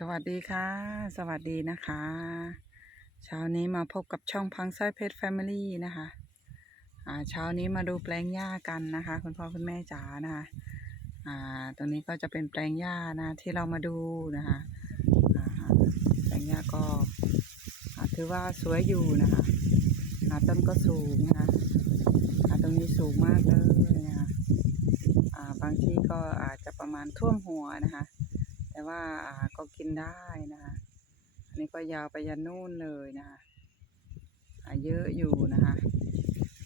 สวัสดีค่ะ สวัสดีนะคะเช้านี้มาพบกับช่องพังสร้อยเพชรแฟมิลี่นะคะอ่าเช้านี้มาดูแปลงหญ้ากันนะคะ คุณพ่อคุณแม่จ๋านะคะอ่าตรงนี้ก็จะเป็นแปลงหญ้านะที่เรามาดูนะคะอ่าแปลงหญ้าก็ถือว่าสวยอยู่นะคะอ่าต้นก็สูงนะคะอ่าตรงนี้สูงมากเลยนะคะอ่าบางที่ก็อาจจะประมาณท่วมหัวนะคะ แต่ว่าก็กินได้นะคะ อันนี้ก็ยาวไปยันนู่นเลยนะคะเยอะอยู่นะคะ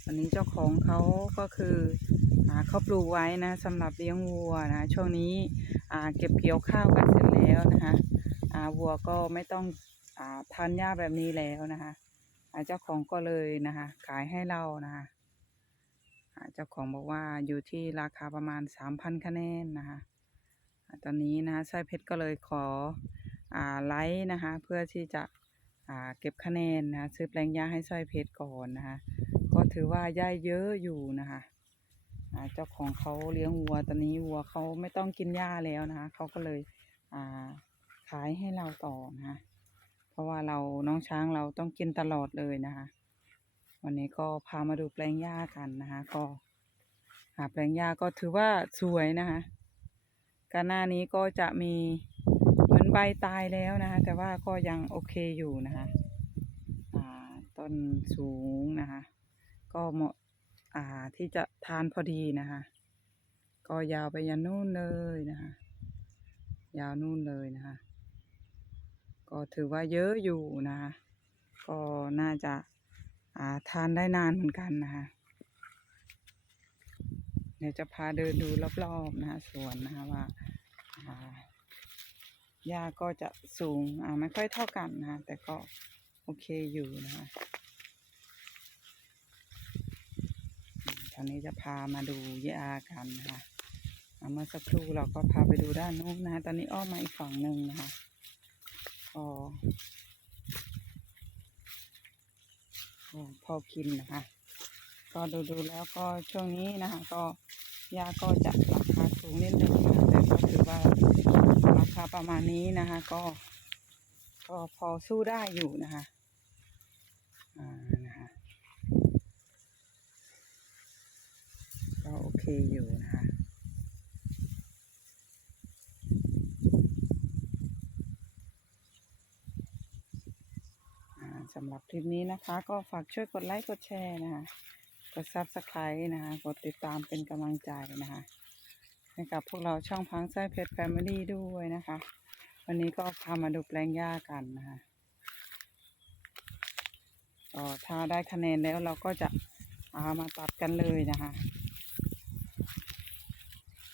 วันนี้เจ้าของเขาก็คืออเขาปลูกไว้นะสำหรับเลี้ยงวัวนะ ช่วงนี้เก็บเกี่ยวข้าวกันเสร็จแล้วนะคะวัวก็ไม่ต้องอทานหญ้าแบบนี้แล้วนะคะเจ้าของก็เลยนะคะ ขายให้เรานะคะเจ้าของบอกว่าอยู่ที่ราคาประมาณสามพันคะแนนนะคะ ตอนนี้นะคะสร้อยเพชรก็เลยขออ่าไลค์นะคะ เพื่อที่จะอ่าเก็บคะแนนนะะซื้อแปลงหญ้าให้สร้อยเพชรก่อนนะคะ ก็ถือว่าหญ้าเยอะอยู่นะคะอ่าเจ้าของเขาเลี้ยงวัวตอนนี้วัวเขาไม่ต้องกินหญ้าแล้วนะคะเขาก็เลยอ่าขายให้เราต่อนะคะเพราะว่าเราน้องช้างเราต้องกินตลอดเลยนะคะวันนี้ก็พามาดูแปลงหญ้ากันนะคะ ก็หาแปลงหญ้าก็ถือว่าสวยนะคะ ก่อนหน้านี้ก็จะมีเหมือนใบตายแล้วนะคะ แต่ว่าก็ยังโอเคอยู่นะคะต้นสูงนะคะ ก็เหมาะาที่จะทานพอดีนะคะ ก็ยาวไปยันนู่นเลยนะคะ ยาวนู่นเลยนะคะ ก็ถือว่าเยอะอยู่นะคะ ก็น่าจะาทานได้นานเหมือนกันนะคะ เดี๋ยวจะพาเดินดูรอบๆนะคะสวนนะคะว่าอ่าหญ้าก็จะสูงอ่าไม่ค่อยเท่ากันนะคะแต่ก็โอเคอยู่นะคะตอนนี้จะพามาดูหญ้ากันนะคะอ่าเมื่อสักครู่เราก็พาไปดูด้านนู้นนะคะตอนนี้อ้อมมาอีกฝั่งหนึ่งนะคะก็ก็พอกินนะคะ ก็ดูดูแล้วก็ช่วงนี้นะคะก็ยาก็จะราคาสูงนิดนึงนะคะแต่ก็ถือว่าราคาประมาณนี้นะคะ ก็ก็พอสู้ได้อยู่นะคะอ่านะคะก็โอเคอยู่นะคะอ่าสำหรับคลิปนี้นะคะ ก็ฝากช่วยกดไลค์กดแชร์นะคะ กดซับสไครต์นะคะกดติดตามเป็นกำลังใจนะคะให้กับพวกเราช่องพังไส้เพชรแฟมิลี่ด้วยนะคะ วันนี้ก็พามาดูแปลงหญ้ากันนะคะก็ถ้าได้คะแนนแล้วเราก็จะเอามาตัดกันเลยนะคะ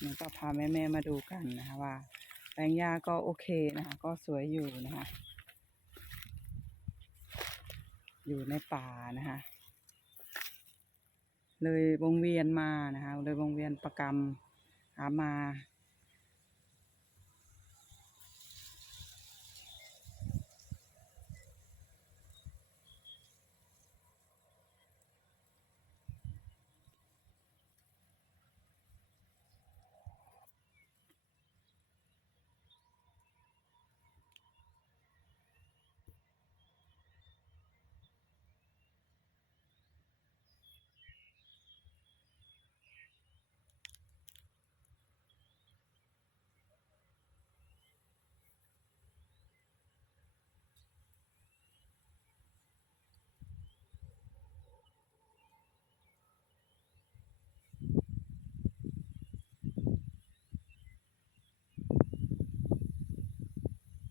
นี่ก็พาแม่ๆมาดูกันนะคะว่าแปลงหญ้าก็โอเคนะคะ ก็สวยอยู่นะคะ อยู่ในป่านะคะ เลยวงเวียนมานะคะเลยวงเวียนประกรรมหามา